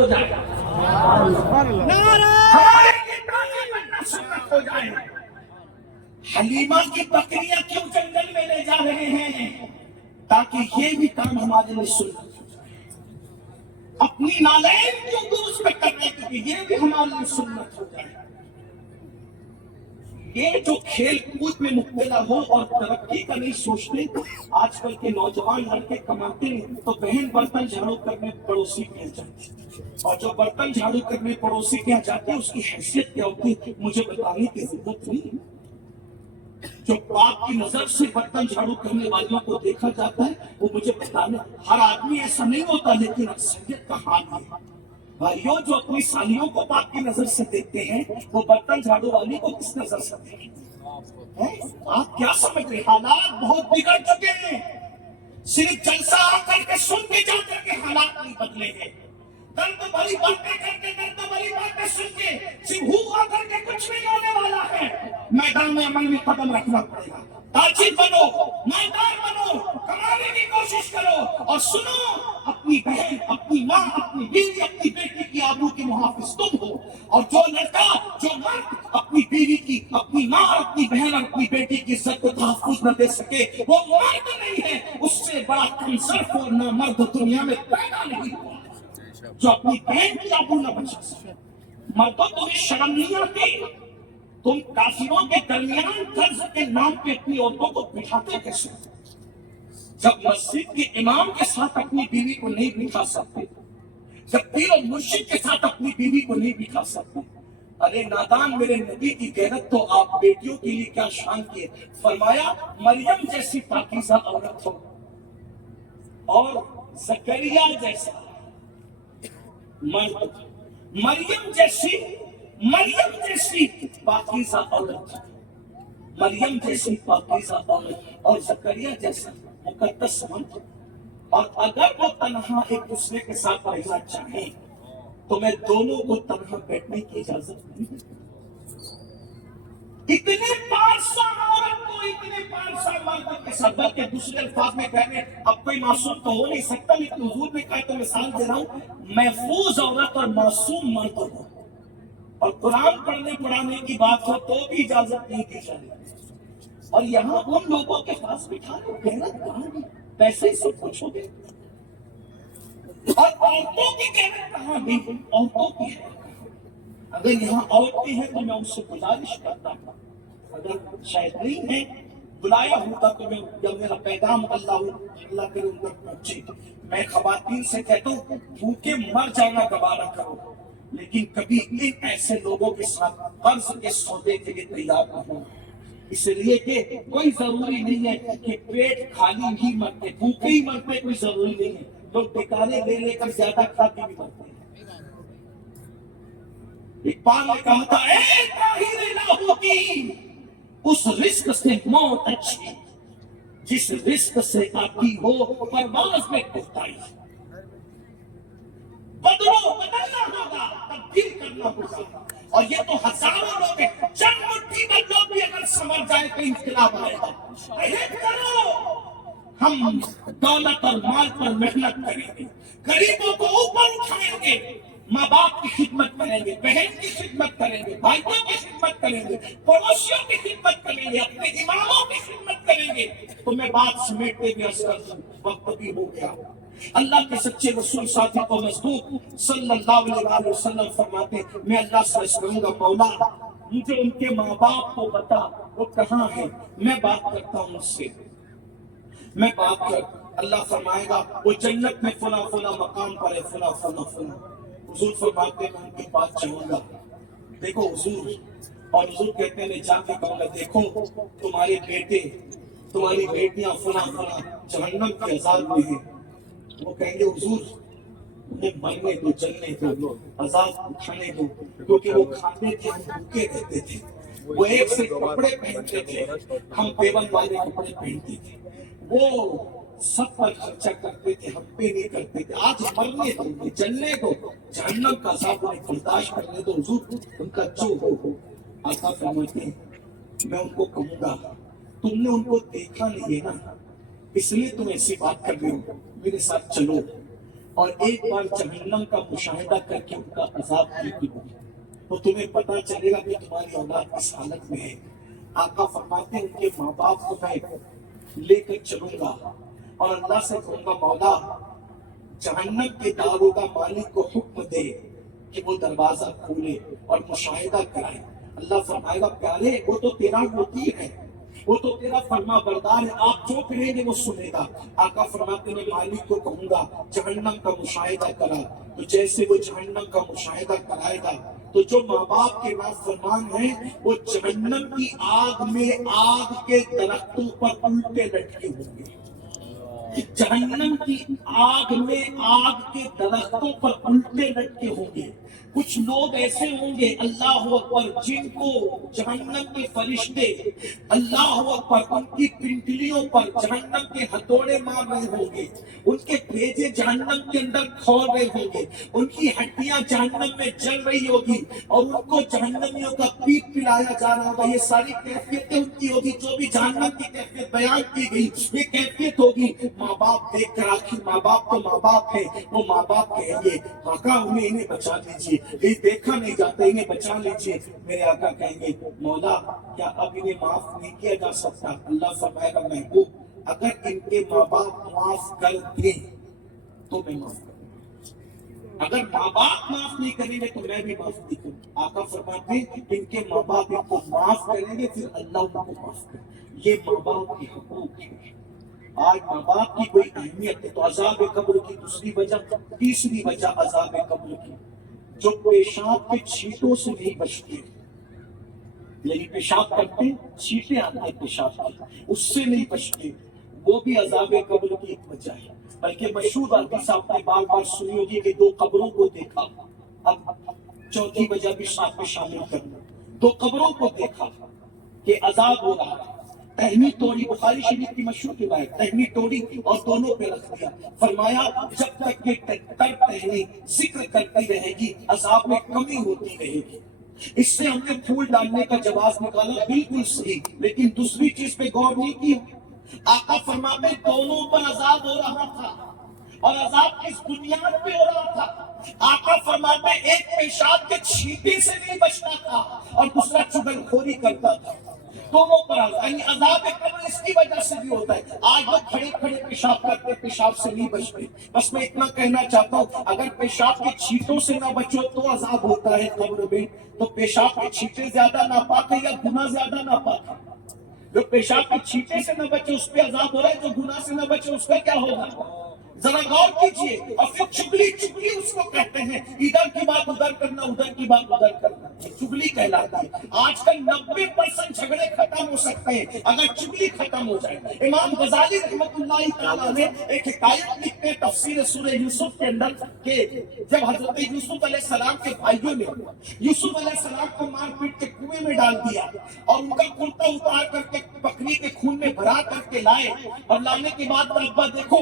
ہو جائے، ہمارے لیے تازی بننا سنت ہو جائے۔ حلیمہ کی بکریاں کیوں جنگل میں لے جا رہے ہیں؟ تاکہ یہ بھی کام ہمارے لیے سنت ہو جائے۔ اپنی نالین کیوں درست میں کرنے کے لیے یہ بھی ہمارے لیے سنت ہو جائے۔ یہ جو کھیل کود میں مبتلا ہو اور ترقی کا نہیں سوچتے، آج کل کے نوجوان لڑکے کماتے ہیں تو بہن برتن جھاڑو کرنے پڑوسی کے یہاں جاتی، اور جو برتن جھاڑو کرنے پڑوسی کے یہاں جاتے ہیں اس کی حیثیت کیا ہوتی ہے مجھے بتانے کی ضرورت نہیں۔ جو باپ کی نظر سے برتن جھاڑو کرنے والوں کو دیکھا جاتا ہے وہ مجھے بتانا، ہر آدمی ایسا نہیں ہوتا لیکن اکثریت کا حال ہے۔ بھائیوں، جو اپنی سالیوں کو باپ کی نظر سے دیکھتے ہیں وہ برتن جھاڑو والی کو کس نظر سے دیکھتے ہیں؟ آپ کیا سمجھ رہے ہیں؟ حالات بہت بگڑ چکے ہیں۔ صرف جلسہ آ کر کے سن کے جا کر کے حالات نہیں بدلے گے۔ درد بھری باتیں کر کے، درد بھری باتیں سن کے صرف ہوا کر کے کچھ نہیں ہونے والا ہے۔ میدان میں عمل میں قدم رکھنا پڑے گا۔ تاجر بنو، مالدار بنو، کمانے کی کوشش کرو، اور سنو، اپنی بہن، اپنی ماں، اپنی بیوی، اپنی بیٹی کی آبرو کی محافظ تم ہو۔ اور جو لڑکا، جو مرد اپنی بیوی کی، اپنی ماں، اپنی بہن اور اپنی بیٹی کی عزت کو تحفظ نہ دے سکے وہ مرد نہیں ہے۔ اس سے بڑا کمصرف اور نامرد دنیا میں پیدا نہیں ہوا جو اپنی بہن کی آبرو نہ بچا سکے۔ مردوں، تمہیں شرم نہیں آتی؟ تم کافروں کے درمیان قرض کے نام پہ اپنی عورتوں کو بٹھاتے کیسے؟ جب مسجد کے امام کے ساتھ اپنی بیوی کو نہیں بٹھا سکتے، جب پیر و مرشد کے ساتھ اپنی بیوی کو نہیں بٹھا سکتے، ارے نادان، میرے نبی کی غیرت تو آپ بیٹیوں کے لیے کیا شان کی ہے۔ فرمایا مریم جیسی پاکیزہ عورت ہو اور زکریا جیسا مرد، مریم جیسی پاکیزہ عورت، مریم جیسی پاکیزہ عورت اور زکریا جیسا مقدس مرد، اور اگر وہ تنہا ایک دوسرے کے ساتھ رہنا چاہیں تو میں دونوں کو تنہا بیٹھنے کی اجازت نہیں دیتا۔ اتنے پارسا عورت کو اتنے پارسا مرد کے ساتھ، بلکہ دوسرے الفاظ میں کہنے اب کوئی معصوم تو ہو نہیں سکتا، لیکن حضور نے کہا تو مثال دے رہا ہوں، محفوظ عورت اور معصوم مرد ہو اور قرآن پڑھانے کی بات ہو تو بھی اجازت نہیں دی جائے۔ اور یہاں ان لوگوں کے پاس بٹھا لو، غیرت کہاں ہے؟ پیسے ہی سب کچھ ہو گئے۔ اور عورتوں کی غیرت کہاں گئی؟ عورتوں کی ہے۔ اگر یہاں عورتیں ہیں تو میں ان سے گزارش کرتا ہوں، اگر شاید نہیں ہے بلایا ہوتا تو میں جب میرا پیغام اللہ کے ان تک پہنچے، میں خواتین سے کہتا ہوں بھوکے مر جانا گوارا کرو، لیکن کبھی ان ایسے لوگوں کے ساتھ قرض کے سودے کے لیے تیار نہ ہو، اس لیے کہ کوئی ضروری نہیں ہے کہ پیٹ خالی ہی مرتے، بھوکے ہی مرتے کوئی ضروری نہیں ہے، لوگ ٹکانے لے لے کر زیادہ کھا کے بھی مرتے ہیں۔ اقبال نے کہا تھا اے طاہر لاہو کی اس رزق سے موت اچھی، جس رزق سے آتی ہو پرواز میں کوتاہی۔ بدلنا ہوگا، تبدیل کرنا ہوگا، اور یہ تو ہزاروں لوگ ہیں، چند مٹھی میں لوگ بھی اگر سمجھ جائے تو انقلاب آئے گا۔ عہد کرو، ہم دولت اور مال پر محنت کریں گے، غریبوں کو اوپر اٹھائیں گے، ماں باپ کی خدمت کریں گے، بہن کی خدمت کریں گے، بھائیوں کی خدمت کریں گے، پڑوسیوں کی خدمت کریں گے، اپنے اماموں کی خدمت کریں گے۔ تو میں بات سمیٹتے ہوئے عرض کرتا ہوں، وقت بھی ہو گیا۔ اللہ کے سچے رسول صادق و مصدوق صلی اللہ علیہ وسلم فرماتے ہیں، میں اللہ سے عرض کروں گا مولا مجھے ان کے ماں باپ کو بتا وہ کہاں ہیں، میں بات کرتا ہوں اس سے، میں بات کر، اللہ فرمائے گا وہ جنت میں فلاں فلاں مقام پر ہے، فلاں فلاں فلاں۔ حضور فرماتے ہیں میں ان کے پاس جاؤں گا، دیکھو حضور، اور حضور کہتے ہیں میں جا کے کہوں گا دیکھو تمہارے بیٹے، تمہاری بیٹیاں فلاں فلاں جہنم کے عذاب میں ہیں۔ وہ کہیں گے حضور انہیں مرنے دو، جلنے دو، عذاب اٹھانے دو، کیونکہ وہ کھاتے تھے ہم بھوکے رہتے تھے، وہ ایک سے کپڑے پہنتے تھے ہم پیون والے کپڑے پہنتے تھے، وہ سب پر خرچہ کرتے تھے ہم پہ نہیں کرتے تھے، آج مرنے دو، جلنے دو، جہنم کا عذاب انہیں برداشت کرنے دو، حضور ان کا جو ہو۔ آقا فرماتے ہیں میں ان کو کہوں گا تم نے ان کو دیکھا نہیں ہے نا، اس لیے تم ایسی بات کر رہے ہو، میرے ساتھ چلو، اور ایک بار جہنم کا مشاہدہ کر کے ان کا عذاب دیکھ لو تو تمہیں پتا چلے گا کہ تمہاری اولاد کس حالت میں ہے۔ آقا فرماتے ہیں ان کے ماں باپ کو میں لے کر چلوں گا اور اللہ سے کہوں گا مولا جہنم کے داروں کا مالک کو حکم دے کہ وہ دروازہ کھولے اور مشاہدہ کرائے۔ اللہ فرمائے گا پیارے وہ تو تیرا موتی ہے، وہ تو تیرا فرما بردار ہے، آپ جو کہیں گے وہ سنے گا۔ آقا فرماتے میں مالک کو کہوں گا جہنم کا مشاہدہ کرا، تو جیسے وہ جہنم کا مشاہدہ کرائے گا تو جو ماں باپ کے نافرمان ہیں وہ جہنم کی آگ میں آگ کے درختوں پر الٹے لٹکے ہوں گے۔ جہنم کی آگ میں آگ کے درختوں پر الٹے لٹکے ہوں گے۔ کچھ لوگ ایسے ہوں گے اللہ اکبر جن کو جہنم کے فرشتے اللہ اکبر ان کی پنڈلیوں پر جہنم کے ہتھوڑے مار رہے ہوں گے، ان کے بھیجے جہنم کے اندر کھول رہے ہوں گے، ان کی ہڈیاں جہنم میں جل رہی ہوگی اور ان کو جہنمیوں کا پیپ پلایا جا رہا ہوگا۔ یہ ساری کیفیتیں ان کی ہوگی جو بھی جہنم کی کیفیت بیان کی گئی یہ کیفیت ہوگی۔ ماں باپ دیکھ کر آخر ماں باپ تو ماں باپ ہے، وہ ماں باپ کہیں گے آقا انہیں بچا لیجیے، یہ دیکھا نہیں جاتا انہیں بچا لیجیے۔ میرے آقا کہیں گے مولا کیا اب انہیں معاف نہیں کیا جا سکتا؟ اللہ فرمائے گا محبوب اگر ان کے ماں باپ معاف کر دیں تو میں معاف کروں گا، اگر ماں باپ معاف نہیں کریں گے تو میں بھی معاف نہیں کروں گا۔ آقا فرماتے ہیں ان کے ماں باپ ان کو معاف کریں گے پھر اللہ ان کو معاف کرے۔ یہ ماں باپ کے حقوق ہیں۔ آج ماں باپ کی کوئی اہمیت ہے تو عذاب قبر کی دوسری وجہ، تیسری وجہ عذاب قبر کی جو پیشاب کے چھینٹوں سے نہیں بچتے، یعنی پیشاب کرتے چھینٹیں آتے ہیں پیشاب کی اس سے نہیں بچتے، وہ بھی عذاب قبر کی ایک وجہ ہے۔ بلکہ مشہور حدیث آپ نے بار بار سنی ہوگی کہ دو قبروں کو دیکھا، اب چوتھی وجہ بھی ساتھ میں شامل کرنا، دو قبروں کو دیکھا کہ عذاب ہو رہا ہے، ٹہنی توڑی، بخاری شریف کی مشہور روایت، ٹہنی توڑی اور دونوں پہ رکھ دیا، فرمایا جب تک یہ تر ٹہنی ذکر کرتی رہے گی عذاب میں کمی ہوتی رہے گی۔ اس سے ہم نے پھول ڈالنے کا جواز نکالا، بالکل صحیح، لیکن دوسری چیز پہ غور نہیں کی۔ آقا فرماتے دونوں پر عذاب ہو رہا تھا اور عذاب کس بنیاد پہ ہو رہا تھا؟ آقا فرماتے ایک پیشاب کے چھینٹے سے نہیں بچتا تھا اور دوسرا چغل خوری کرتا تھا، دونوں پر یعنی عذاب قبر اس کی وجہ سے بھی ہوتا ہے۔ آج لوگ کھڑے کھڑے پیشاب کرتے پیشاب سے نہیں بچتے۔ بس میں اتنا کہنا چاہتا ہوں اگر پیشاب کے چھینٹوں سے نہ بچو تو عذاب ہوتا ہے قبر میں، تو پیشاب کے چھینٹے زیادہ ناپاک ہے یا گناہ زیادہ ناپاک ہے؟ جو پیشاب کے چھینٹے سے نہ بچے اس پہ عذاب ہو رہا ہے، جو گناہ سے نہ بچے اس کا کیا ہوگا؟ ذرا غور کیجئے۔ اور پھر چگلی اس کو کہتے ہیں، ادھر کی بات ادھر کرنا، ادھر کی بات ادھر کرنا، چگلی کہلاتا ہے۔ آج کل 90% جھگڑے ختم ہو سکتے ہیں اگر چگلی ختم ہو جائے۔ امام غزالی رحمۃ اللہ تعالیٰ نے ایک حکایت لکھتے ہیں تفسیر سورہ یوسف کے اندر کہ جب حضرت یوسف علیہ السلام کے بھائیوں نے یوسف علیہ السلام کو مار پیٹ کے کنویں میں ڈال دیا اور ان کا کرتا اتار کر کے بکری کے خون میں بھرا کر کے لائے، اور لانے کے بعد ابا دیکھو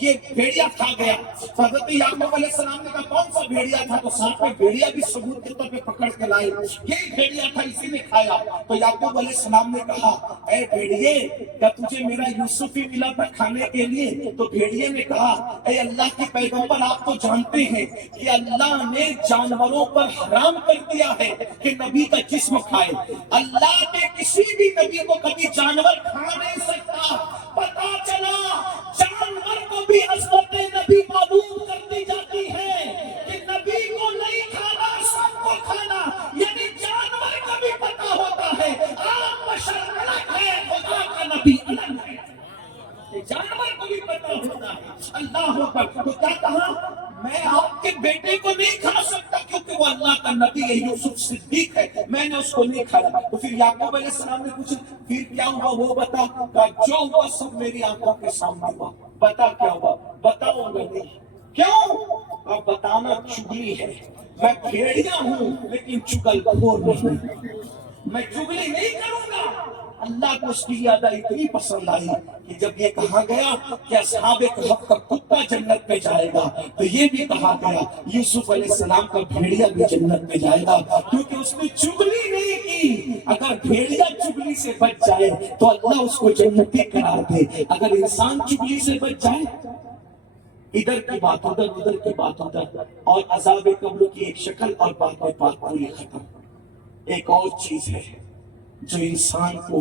یہ بھیڑیا کھا گیا۔ حضرت یعقوب علیہ السلام نے کہا کون سا بھیڑیا تھا؟ تو ساتھ میں بھیڑیا بھی ثبوت کے طور پہ پکڑ کے لائے، یہی بھیڑیا تھا اسی نے کھایا۔ تو یعقوب علیہ السلام نے کہا اے بھیڑیے کیا تجھے میرا یوسف ہی ملا تھا کھانے کے لیے؟ تو بھیڑیے نے کہا اے اللہ کے پیغمبر آپ تو جانتے ہیں کہ اللہ نے جانوروں پر حرام کر دیا ہے کہ نبی کا جسم کھائے، اللہ نے کسی بھی نبی کو کبھی جانور کھا نہیں سکتا۔ پتا چلا جانور کو بھی عظمت نبی معلوم کر دی جاتی ہے کہ نبی کو نہیں کھانا سب کو کھانا، یعنی جانور کو بھی پتا ہوتا ہے عام بشر الگ ہے، خدا کا نبی الگ ہے، جانور کو بھی پتا ہوتا ہے۔ اللہ اکبر۔ تو کیا کہا میں آپ کے بیٹے کو نہیں کھا سکتا کیونکہ وہ اللہ کا نبی ہے، یوسف صدیق ہے، میں نے اس کو نہیں کھایا۔ تو پھر یعقوب علیہ السلام نے پوچھا پھر کیا ہوا وہ بتا؟ کہا جو ہوا سب میری آنکھوں کے سامنے ہوا، بتا کیا ہوا؟ بتاؤ گا نہیں، کیوں؟ اب بتانا چگلی ہے، میں بھیڑیا ہوں لیکن چگل خور نہیں، میں چگلی نہیں کروں گا۔ اللہ کو اس کی یاد اتنی پسند آئی کہ جب یہ کہا گیا کہ اصحاب کہف کا کتا جنت میں جائے گا تو یہ بھی کہا گیا یوسف علیہ السلام کا بھیڑیا بھی جنت میں جائے گا، کیونکہ اس نے چگلی نہیں کی۔ اگر بھیڑیا چگلی سے بچ جائے تو اللہ اس کو جنتی قرار دے، اگر انسان چگلی سے بچ جائے ادھر کی بات ادھر، ادھر کی بات ادھر، اور عذاب قبر کی ایک شکل اور بعد میں بات پوری ختم۔ ایک اور چیز ہے جو انسان کو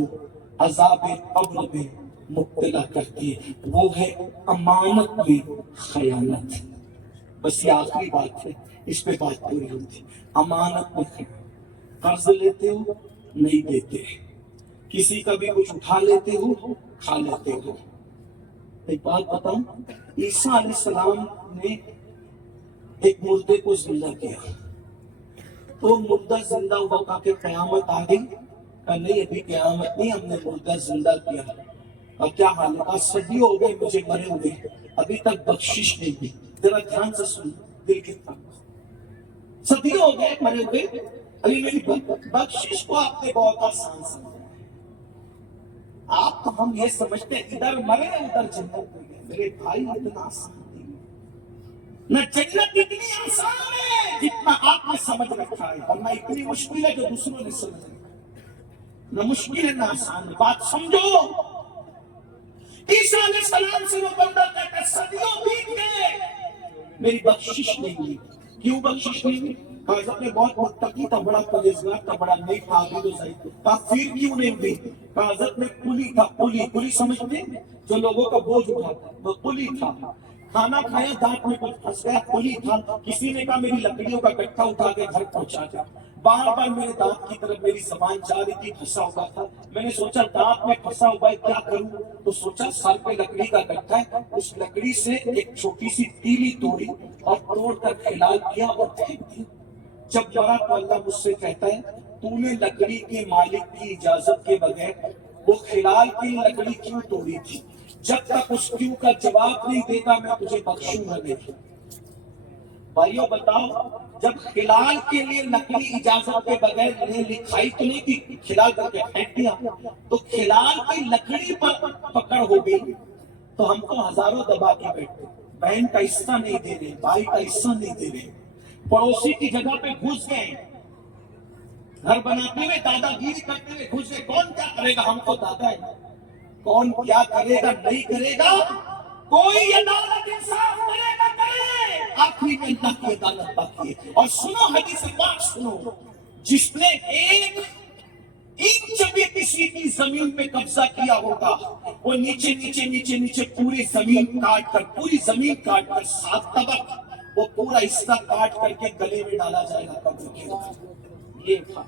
عذاب قبر میں مبتلا کرتی ہے، وہ ہے امانت میں خیانت۔ بس یہ آخری بات ہے، اس پہ بات پوری ہوتی۔ امانت میں خیانت، قرض لیتے ہو نہیں دیتے، کسی کا بھی کچھ اٹھا لیتے ہو کھا لیتے ہو۔ ایک بات بتاؤں، عیسیٰ علیہ السلام نے ایک مردے کو زندہ کیا، تو مردہ زندہ ہوا، کہا کہ قیامت آ گئی؟ کہا نہیں، ابھی قیامت نہیں، ہم نے مردہ زندہ کیا۔ اور کیا حال ہے؟ کہا صدیوں ہو گئے مجھے مرے ہوئے، ابھی تک بخشش نہیں دی۔ ذرا دھیان سے سن، دل کی بات، صدیوں ہو گئے مرے ہوئے، ابھی میری بخشش کو آپ نے بہت آسان سمجھا۔ آپ تو ہم یہ سمجھتے ہیں ادھر مرے ادھر جنت میں گئے۔ میرے بھائی اتنا آسان نہیں، نہ جنت اتنی آسان ہے جتنا آپ نے سمجھ رکھا ہے، اور نہ اتنی مشکل ہے جو دوسروں نے سمجھ رکھا ہے۔ نہ مشکل ہے نہ آسان ہے، بات سمجھو۔ عیسیٰ علیہ السلام سے وہ بندہ کہتا ہے صدیوں بیت گئے، میری بخشش نہیں ہوئی۔ کیوں بخشش نہیں ہوئی؟ کہا میں بہت متقی تھا، بڑا پرہیزگار تھا، بڑا نیک تھا، عابد و زاہد تھا۔ کہا پھر کیوں نہیں ہوئی؟ کہا حضرت میں کلی تھا، کلی سمجھتے ہیں جو لوگوں کا بوجھ اٹھاتا ہے، وہ کلی تھا۔ کھانا کھایا، دانت میں کچھ پھنس گیا، کلی تھا۔ کسی نے کہا میری لکڑیوں کا گٹھا اٹھا کے گھر پہنچا دیا، بار بار میرے دانت کی طرف میری زبان جا رہی تھی، پھنسا ہوا تھا۔ میں نے سوچا دانت میں پھنسا ہوا ہے، کیا کروں؟ تو سوچا سر پہ لکڑی کا گٹھا ہے، اس لکڑی سے ایک چھوٹی سی تیلی توڑی اور توڑ کر کھلال کیا اور پھینک دیا۔ جب مرا تو اللہ مجھ سے کہتا ہے تو نے لکڑی کے مالک کی اجازت کے بغیر وہ کھلال کی لکڑی کیوں توڑی تھی؟ جب تک اس کیوں کا جواب نہیں دیتا میں تجھے بخشوں گا نہیں۔ بھائیو بتاؤ، جب کھلال کے لیے لکڑی اجازت کے بغیر نے لکھائی تو نہیں کی، کھلال کر کے پھینک دیا، تو کھلال کی لکڑی پر پکڑ ہو گئی، تو ہم تو ہزاروں دبا کے بیٹھے، بہن کا حصہ نہیں دے رہے، بھائی کا حصہ نہیں دے رہے، پڑوسی کی جگہ پہ گھس گئے، گھر بناتے ہوئے دادا گیری کرتے ہوئے گھس گئے۔ کون کیا کرے گا؟ ہم تو دادا ہے، کون کیا کرے گا نہیں کرے گا، کوئی عدالت انصاف کرے گا کرے، آخری میں اللہ کی عدالت باقی ہے۔ اور سنو حدیث پاک سنو، جس نے ایک انچ بھی کسی کی زمین پہ قبضہ کیا ہوگا، وہ نیچے نیچے نیچے نیچے پوری زمین کاٹ کر، پوری زمین کاٹ کر 7 طبق وہ پورا حصہ کاٹ کر کے گلے میں ڈالا جائے گا قبر کے اندر۔ یہ تھا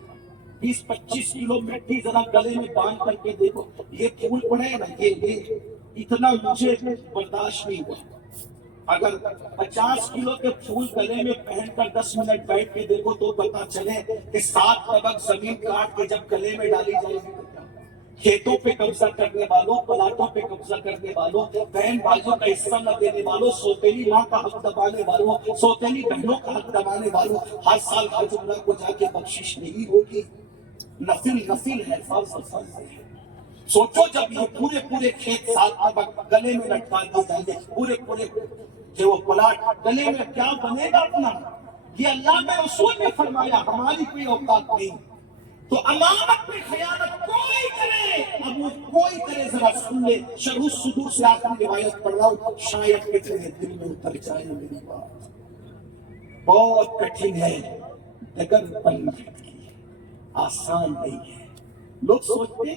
20-25 کلو مٹی ذرا گلے میں باندھ کر کے دیکھو، یہ پھول پڑے نا، یہ اتنا مجھے برداشت نہیں ہوا۔ اگر 50 کلو کے پھول گلے میں پہن کر 10 منٹ بیٹھ کے دیکھو تو پتا چلے کہ 7 طبق زمین کاٹ کے جب گلے میں ڈالی جائے گی تو کیا؟ کھیتوں پہ قبضہ کرنے والوں، پلاٹوں پہ قبضہ کرنے والوں، بہن بھائیوں کا حصہ نہ دینے والوں، سوتیلی ماں کا حق دبانے والوں، سوتیلی بہنوں کا حق دبانے والوں، ہر سال حج عمرہ کو جا کے بخشش نہیں ہوگی۔ نفل ہے، فرض ہے۔ سوچو جب یہ پورے کھیت 7 طبق گلے میں لٹکا دیے جائیں گے، پورے جو وہ پلاٹ گلے میں کیا بنے گا اپنا؟ یہ اللہ کے رسول نے فرمایا، ہماری کوئی اوقات نہیں۔ تو امانت میں خیانت کوئی کرے، اب وہ کوئی کرے ذرا سن لے، شرح الصدور سے آخری روایت پڑھ رہا ہوں، شاید کہ تیرے دل میں اتر جائے میری بات۔ بہت کٹھن ہے، ڈگر پن آسان نہیں ہے۔ لوگ سوچتے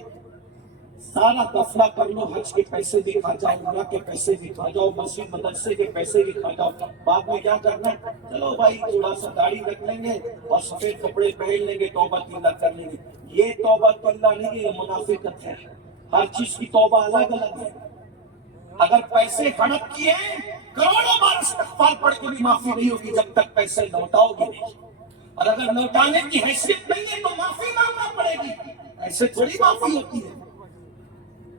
سارا دفعہ کر لو، حج کے پیسے بھی کھا جاؤ، عمرہ کے پیسے بھی کھا جاؤ، مسجد مدرسے کے پیسے بھی کھا جاؤ، بعد میں کیا کرنا ہے؟ چلو بھائی تھوڑا سا داڑھی رکھ لیں گے اور سفید کپڑے پہن لیں گے، توبہ توبہ کر لیں گے۔ یہ توبہ توبہ نہیں ہے، یہ منافقت ہے۔ ہر چیز کی توبہ الگ الگ ہے۔ اگر پیسے ہڑپ کیے کروڑوں بار استغفار پڑھ کے بھی معافی نہیں ہوگی جب تک پیسے لوٹاؤ گے نہیں، اور اگر لوٹانے کی حیثیت نہیں ہے تو معافی مانگنا پڑے گی۔ ایسے تھوڑی معافی ہوتی ہے،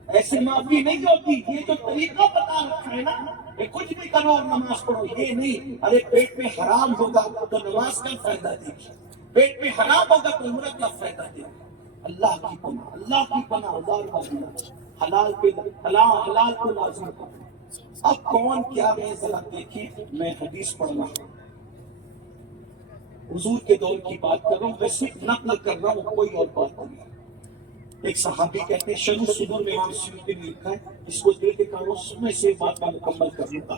ایسے معافی نہیں ہوتی۔ یہ جو طریقہ بتا رکھا ہے نا، کہ کچھ بھی کرو اور نماز پڑھو، یہ نہیں۔ ارے پیٹ میں حرام ہوگا تو نماز کا فائدہ دے گی، پیٹ میں حرام ہوگا تو عمرہ کا فائدہ دے گی۔ اللہ کی پناہ، اللہ کی پناہ، حلال پہ حلال کو لازم کرو۔ اب کون کیا ہے ذرا دیکھیں، میں حدیث پڑھ رہا ہوں، حضور کے دور کی بات کر رہا ہوں، میں صرف نقل کر رہا ہوں، کوئی اور بات نہیں۔ ایک صحابی کہتے ہیں، شروع صدور میں امام سیوطی نے لکھا ہے، اس کو دل کے کانوں میں سے بات میں مکمل کر لوں گا۔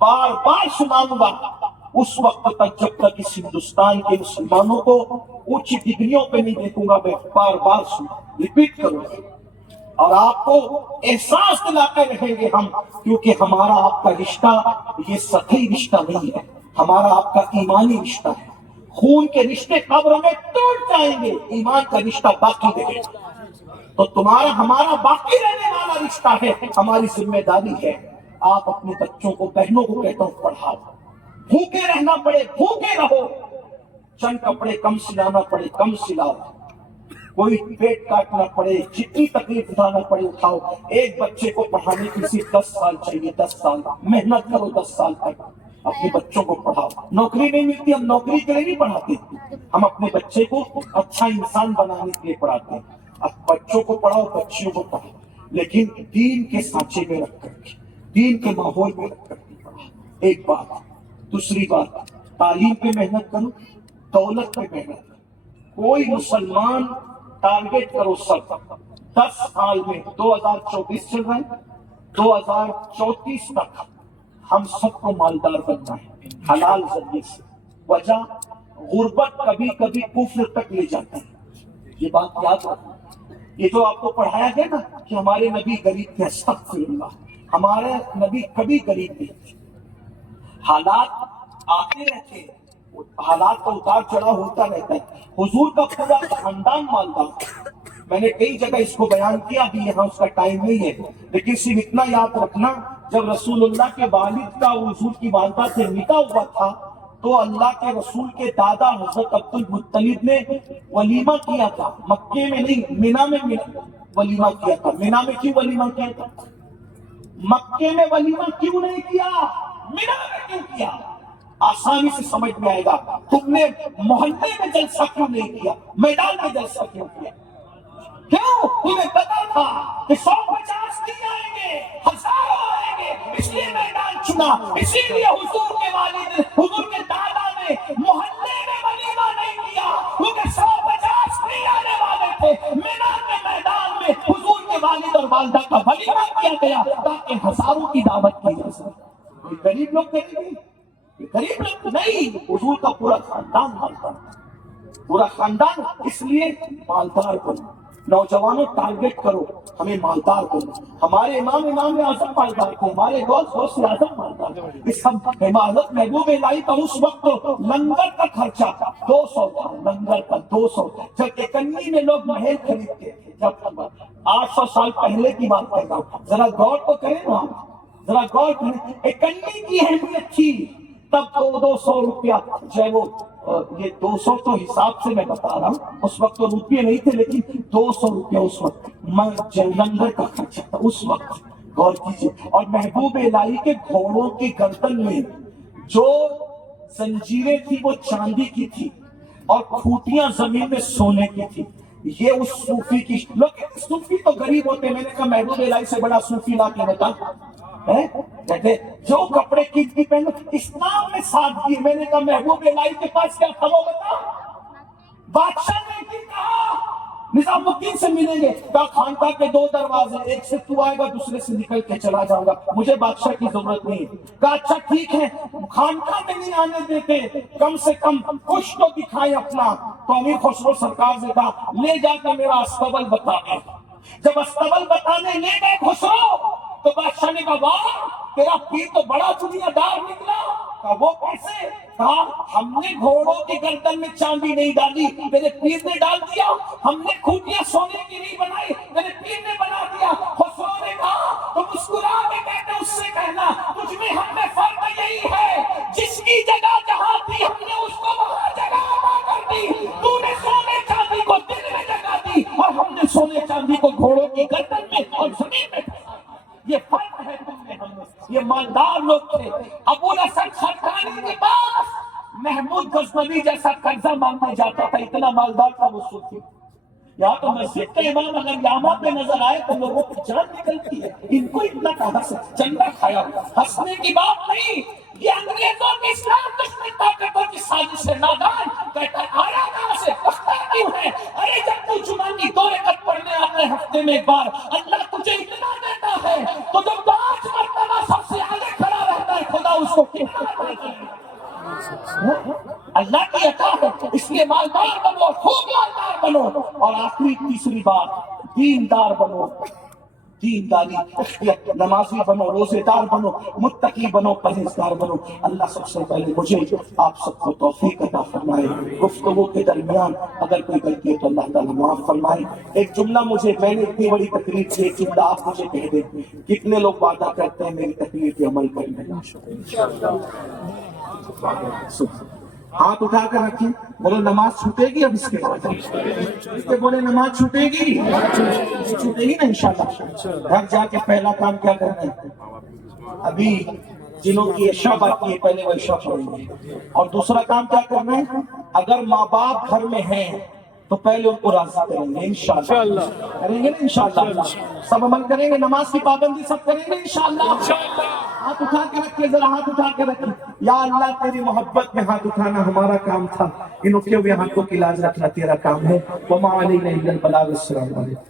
بار بار سناؤں گا اس وقت تک جب تک اس ہندوستان کے مسلمانوں کو اونچی ڈگریوں پہ نہیں دیکھوں گا. میں بار بار ریپیٹ کروں گا اور آپ کو احساس دلاتے رہیں گے ہم, کیونکہ ہمارا آپ کا رشتہ یہ سطحی رشتہ نہیں ہے, ہمارا آپ کا ایمانی رشتہ ہے. خون کے رشتے قبر میں ٹوٹ جائیں گے, ایمان کا رشتہ باقی رہے گا. تو تمہارا ہمارا باقی رہنے والا رشتہ ہے, ہماری ذمہ داری ہے. آپ اپنے بچوں کو, بہنوں کو کہتا ہوں پڑھاؤ, بھوکے رہنا پڑے بھوکے رہو, چند کپڑے کم سلانا پڑے کم سلاؤ, کوئی پیٹ کاٹنا پڑے, جتنی تکلیف اٹھانا پڑے اٹھاؤ. ایک بچے کو پڑھانے کے لیے 10 سال چاہیے, 10 سال محنت کرو, 10 سال تک اپنے بچوں کو پڑھاؤ. نوکری نہیں ملتی, ہم نوکری کے لیے نہیں پڑھاتے, ہم اپنے بچے کو اچھا انسان بنانے کے لیے پڑھاتے ہیں. اب بچوں کو پڑھاؤ, بچیوں کو پڑھاؤ, لیکن دین کے سانچے میں رکھ کر کے, دین کے ماحول میں رکھ کر کے پڑھاؤ. ایک بات. دوسری بات, تعلیم پہ محنت کرو, دولت پہ محنت کرو. کوئی مسلمان ٹارگیٹ کرو سب 10 سال میں, 2024 چل رہا ہے, 2034 تک ہم سب کو مالدار بننا ہے حلال ذریعے سے. وجہ غربت کبھی کبھی کفر تک لے جاتی ہے, یہ بات یاد رکھنا. یہ جو آپ کو پڑھایا گیا نا کہ ہمارے نبی غریب تھے, استغفر اللہ, ہمارے نبی کبھی غریب نہیں تھے. حالات آتے رہتے ہیں, حالات کا اتار چڑھاؤ ہوتا رہتا ہے. حضور کا پورا خاندان مالدار. میں نے کئی جگہ اس کو بیان کیا, ابھی یہاں اس کا ٹائم نہیں ہے, لیکن صرف اتنا یاد رکھنا, جب رسول اللہ کے والد کا حضور کی والدہ سے نکاح ہوا تھا تو اللہ کے رسول کے دادا حضرت عبد المطلب نے ولیمہ کیا تھا. مکے میں نہیں, مینا میں ولیمہ کیا تھا. مینا میں کیوں ولیمہ کیا تھا؟ مکے میں ولیمہ کیوں نہیں کیا, مینا میں کیوں کیا؟ آسانی سے سمجھ میں آئے گا. تم نے محلے میں جلسہ کیوں نہیں کیا, میدان میں جلسہ کیوں کیا؟ کیوں؟ تمہیں پتا تھا کہ 150 نہیں آئیں گے, ہزاروں آئیں گے, اس لیے میدان چنا. اسی لیے حضور کے والد, حضور کے دادا نے محلے میں ولیمہ نہیں کیا, کیونکہ 150 نہیں آنے والے تھے. میدان میں, میدان میں حضور کے والد اور والدہ کا ولیمہ کیا گیا تاکہ ہزاروں کی دعوت کی جا سکے. غریب لوگ کریں گے, غریب لوگ نہیں, حضور کا پورا خاندان مالدار, پورا خاندان. اس لیے مالدار بنو. نوجوانوں ٹارگیٹ کرو, ہمیں مالدار بنو. ہمارے امام اعظم مالدار تھے, ہمارے غوث اعظم مالدار تھے. اس حضرت محبوب الہی کا اس وقت لنگر کا خرچہ 200 تھا, لنگر کا 200. جب اکنی میں لوگ محل خریدتے تھے, جب 800 سال پہلے کی بات کر رہا ہوں, ذرا غور تو کریں نا, ذرا غور کریں. اکنی کی اہمیت تھی تب 200 روپیہ جو ہے وہ, یہ 200 تو حساب سے میں بتا رہا ہوں, اس وقت تو روپیے نہیں تھے, لیکن 200 روپیہ اس وقت لنگر کا خرچہ تھا اس وقت. غور کیجیے. اور محبوب الہی کے گھوڑوں کی گردن میں جو زنجیریں تھی وہ چاندی کی تھی اور کھوٹیاں زمین میں سونے کی تھی. یہ اس صوفی کی, لوگ صوفی تو غریب ہوتے, میں نے کہا محبوب الہی سے بڑا صوفی لا کے بتا. کہتے جو کپڑے قیمتی پہنو, اسلام میں سادگی. میں نے کہا محبوب الہی کے پاس کیا تھا وہ بتا. بادشاہ نے کی کہا نظام الدین سے ملیں گے, کہا خانقاہ کے 2 دروازے, ایک سے تو آئے گا, دوسرے سے نکل کے چلا جاؤں گا, مجھے بادشاہ کی ضرورت نہیں. کہا اچھا ٹھیک ہے, خانقاہ میں نہیں آنے دیتے, کم سے کم کچھ تو دکھائے اپنا. تو امیر خسرو سرکار سے کہا لے جا کے میرا استبل بتا دے. جب استبل بتانے لے گئے خسرو تو بادشاہ نے کہا واہ تیرا پیر تو بڑا دنیا دار نکلا. کہا وہ کیسے؟ کہا ہم نے گھوڑوں کی گردن میں چاندی نہیں ڈالی, میرے پیر نے ڈال دیا. ہم نے کھوٹیاں سونے کی نہیں بنائی, میرے پیر نے بنا دیا. خسرو نے کہا تو مسکرا کے کہتے اس سے کہنا تجھ میں ہم میں فرق یہی ہے, جس کی جگہ جہاں تھی ہم نے اس کو وہاں جگہ ادا کر دی. تو نے سونے چاندی کو دل میں جگہ دی اور ہم نے سونے چاندی کو گھوڑوں کی گردن میں اور زمین میں. یہ فرق ہے تم میں ہم میں. یہ مالدار لوگ تھے. ابوالحسن خرقانی کے پاس محمود غزنوی جیسا قرضہ مانگنے جاتا تھا, اتنا مالدار تھا وہ صوفی. یا تو مسجد کا امام اگر یامہ پہ نظر آئے تو لوگوں کی جان نکلتی ہے, ان کو اتنا کہاں سے چندہ کھایا. ہنسنے کی بات نہیں, یہ انگریزوں کے اسلام دشمن طاقتوں کی سازش سے نادان کہتا ہے آیا کہاں سے, پختہ کیوں ہے. ارے جب تو جمعہ کی 2 رکعت پڑھنے آتا ہے ہفتے میں ایک بار, اللہ تجھے اتنا دیتا ہے تو جب دعا اس کو اللہ کی عطا ہے، اس لیے مالدار بنو، خوب مالدار بنو، اور آخری تیسری بات دیندار بنو، دینداری، نمازی بنو، روزے دار بنو، متقی بنو، پرہیزگار بنو۔ اللہ سب سے پہلے مجھے آپ سب کو توفیق عطا فرمائے۔ گفتگو کے درمیان اگر کوئی غلطی ہے تو اللہ تعالیٰ معاف فرمائے۔ ایک جملہ میں نے اتنی بڑی تقریر کی، ایک جملہ آپ مجھے کہہ دیں، کتنے لوگ وعدہ کرتے ہیں میری تقریر پہ عمل کرنے کا؟ ہاتھ اٹھا کر رکھیں، بولے نماز چھوٹے گی اب اس کے بعد؟ اس کے بولے نماز چھوٹے گی؟ چھوٹے گی نا انشاءاللہ۔ گھر جا کے پہلا کام کیا کرنا ہے؟ ابھی جنہوں کی عشاء باقی ہے پہلے وہ عشاء پڑھیں گے، اور دوسرا کام کیا کرنا ہے؟ اگر ماں باپ گھر میں ہیں تو پہلے ان کو راضی کریں گے انشاءاللہ، کریں گے نا انشاءاللہ، سب عمل کریں گے، نماز کی پابندی سب کریں گے انشاءاللہ۔ ہاتھ اٹھا کے رکھے، ذرا ہاتھ اٹھا کے رکھے۔ یا اللہ تیری محبت میں ہاتھ اٹھانا ہمارا کام تھا، ان اٹھے ہوئے ہاتھوں کی لاج رکھنا تیرا کام ہے۔ وما علینا الا البلاغ۔ السلام علیکم۔